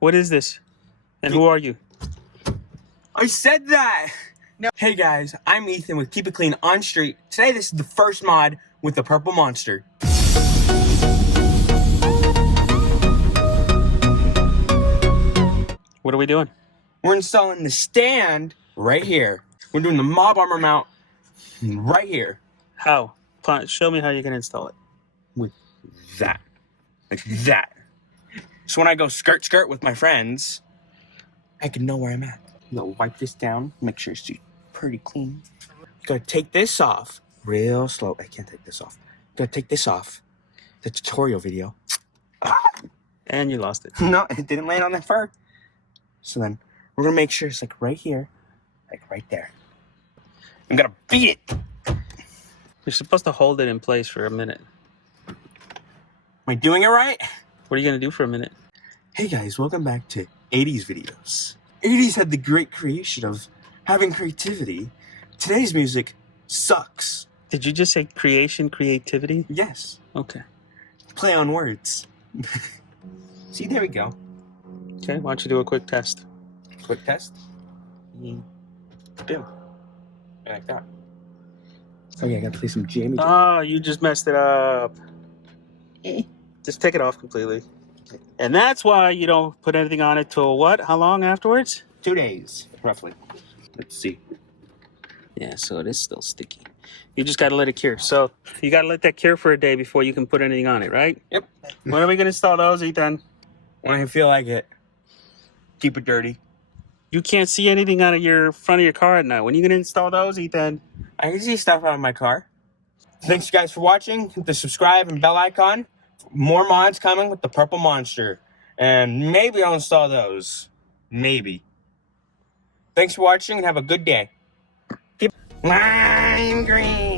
What is this? And who are you? I said that! No. Hey guys, I'm Ethan with Keep It Clean on Street. Today this is the first mod with the purple monster. What are we doing? We're installing the stand right here. We're doing the mob armor mount right here. How? Show me how you can install it. With that. Like that. So when I go skirt with my friends, I can know where I'm at. I'm gonna wipe this down, make sure it's pretty clean. You gotta take this off real slow. I can't take this off. You gotta take this off. The tutorial video. And you lost it. No, it didn't land on the fur. So then we're gonna make sure it's like right here, like right there. I'm gonna beat it. You're supposed to hold it in place for a minute. Am I doing it right? What are you gonna do for a minute? Hey guys, welcome back to 80s videos. 80s had the great creation of having creativity. Today's music sucks. Did you just say creativity? Yes. Okay. Play on words. See, there we go. Okay, why don't you do a quick test? Quick test. Boom. Like that. Oh yeah, I gotta play some jammy. Oh, you just messed it up. Just take it off completely. And that's why you don't put anything on it till what? How long afterwards? 2 days, roughly. Let's see. Yeah, so it is still sticky. You just gotta let it cure. So you gotta let that cure for a day before you can put anything on it, right? Yep. When are we gonna install those, Ethan? When I feel like it. Keep it dirty. You can't see anything out of your front of your car at night. When are you gonna install those, Ethan? I can see stuff out of my car. Thanks you guys for watching. Hit the subscribe and bell icon. More mods coming with the purple monster. And maybe I'll install those. Maybe. Thanks for watching and have a good day. Keep lime green.